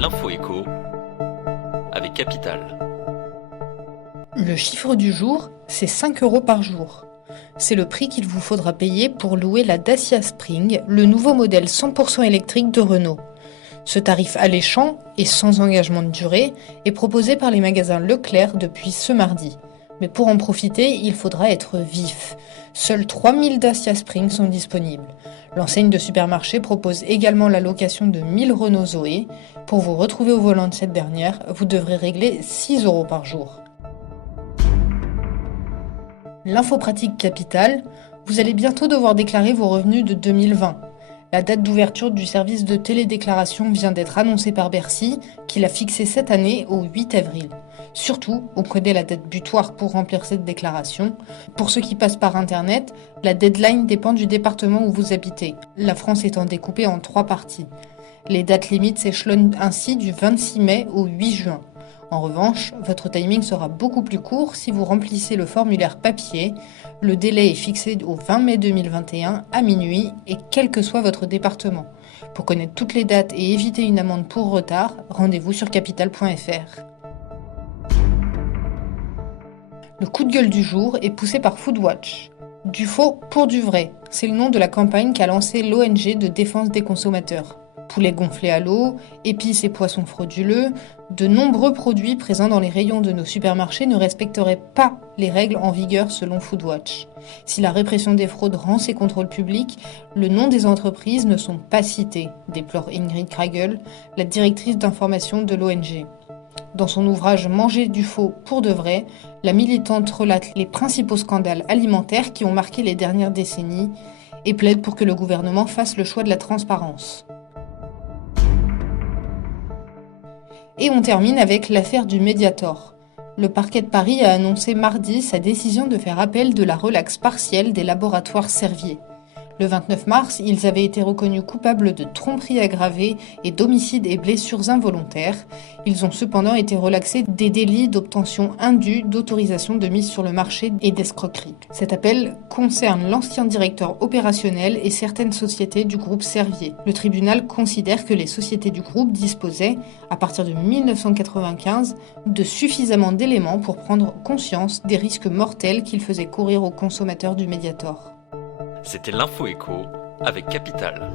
L'info écho avec Capital. Le chiffre du jour, c'est 5 € par jour. C'est le prix qu'il vous faudra payer pour louer la Dacia Spring, le nouveau modèle 100% électrique de Renault. Ce tarif alléchant et sans engagement de durée est proposé par les magasins Leclerc depuis ce mardi. Mais pour en profiter, il faudra être vif. Seuls 3000 Dacia Spring sont disponibles. L'enseigne de supermarché propose également la location de 1000 Renault Zoé. Pour vous retrouver au volant de cette dernière, vous devrez régler 6 € par jour. L'info pratique capitale, vous allez bientôt devoir déclarer vos revenus de 2020. La date d'ouverture du service de télédéclaration vient d'être annoncée par Bercy, qui l'a fixée cette année au 8 avril. Surtout, on connaît la date butoir pour remplir cette déclaration. Pour ceux qui passent par Internet, la deadline dépend du département où vous habitez, la France étant découpée en 3 parties. Les dates limites s'échelonnent ainsi du 26 mai au 8 juin. En revanche, votre timing sera beaucoup plus court si vous remplissez le formulaire papier. Le délai est fixé au 20 mai 2021 à minuit et quel que soit votre département. Pour connaître toutes les dates et éviter une amende pour retard, rendez-vous sur capital.fr. Le coup de gueule du jour est poussé par Foodwatch. Du faux pour du vrai, c'est le nom de la campagne qu'a lancée l'ONG de défense des consommateurs. Poulet gonflé à l'eau, épices et poissons frauduleux, de nombreux produits présents dans les rayons de nos supermarchés ne respecteraient pas les règles en vigueur selon Foodwatch. Si la répression des fraudes rend ces contrôles publics, le nom des entreprises ne sont pas cités, déplore Ingrid Kragel, la directrice d'information de l'ONG. Dans son ouvrage Manger du faux pour de vrai, la militante relate les principaux scandales alimentaires qui ont marqué les dernières décennies et plaide pour que le gouvernement fasse le choix de la transparence. Et on termine avec l'affaire du Mediator. Le parquet de Paris a annoncé mardi sa décision de faire appel de la relaxe partielle des laboratoires Servier. Le 29 mars, ils avaient été reconnus coupables de tromperie aggravée et d'homicide et blessures involontaires. Ils ont cependant été relaxés des délits d'obtention indue d'autorisation de mise sur le marché et d'escroquerie. Cet appel concerne l'ancien directeur opérationnel et certaines sociétés du groupe Servier. Le tribunal considère que les sociétés du groupe disposaient, à partir de 1995, de suffisamment d'éléments pour prendre conscience des risques mortels qu'ils faisaient courir aux consommateurs du Mediator. C'était l'info écho avec Capital.